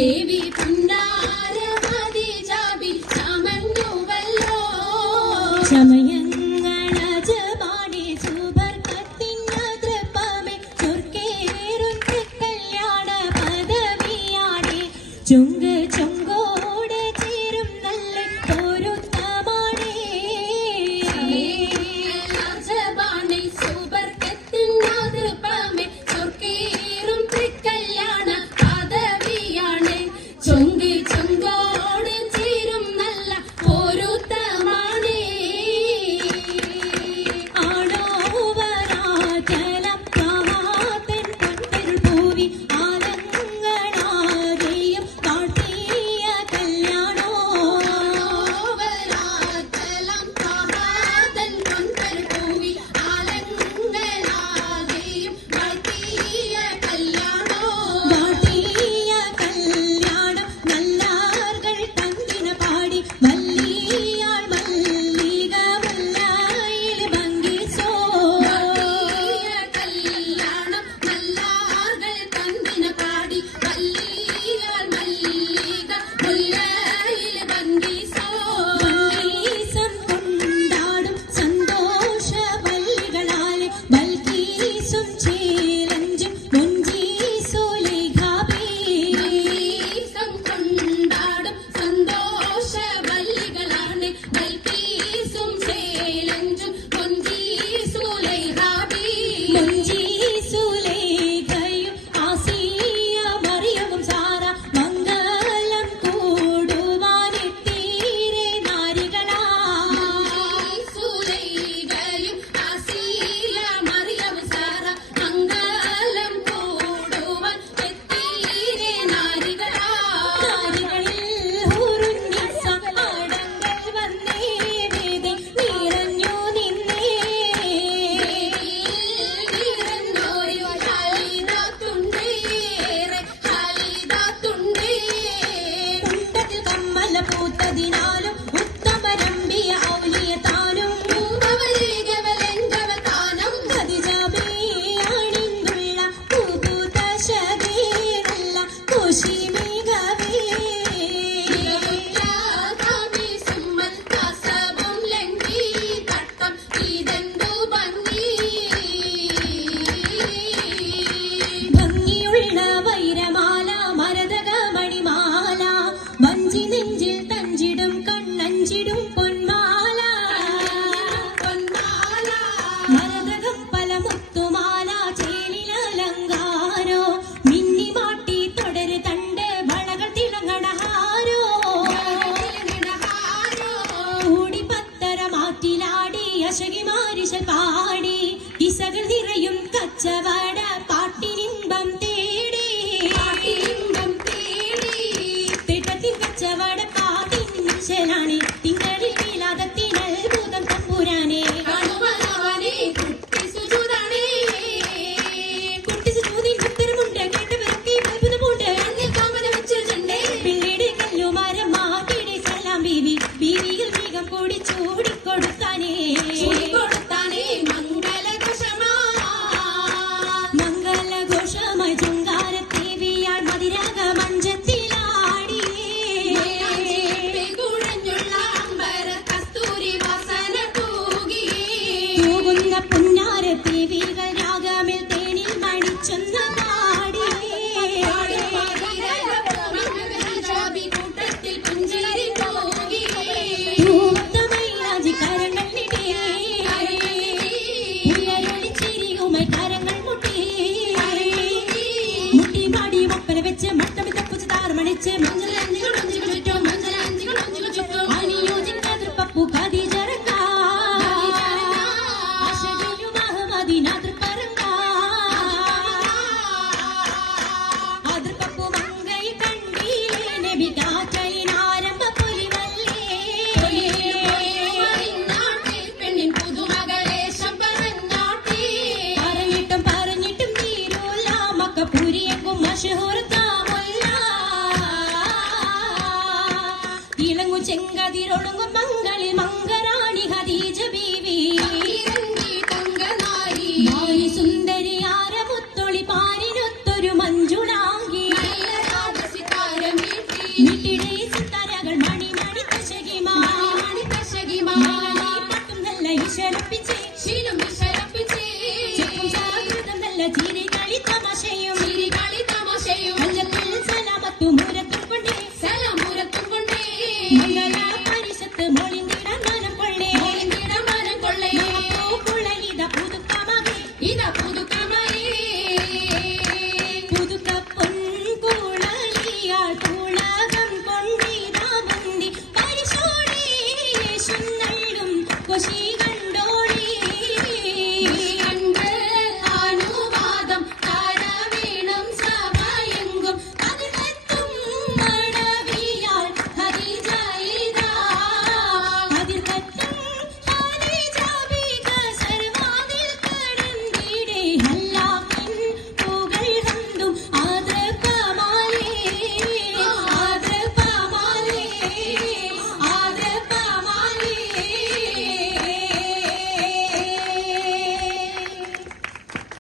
ദേവി പുണ്ടാരമതി ചാപി ചമന്നുവല്ലോ ചമയങ്ങള ജപാടി मारिशि 신 낡은 꽃이 가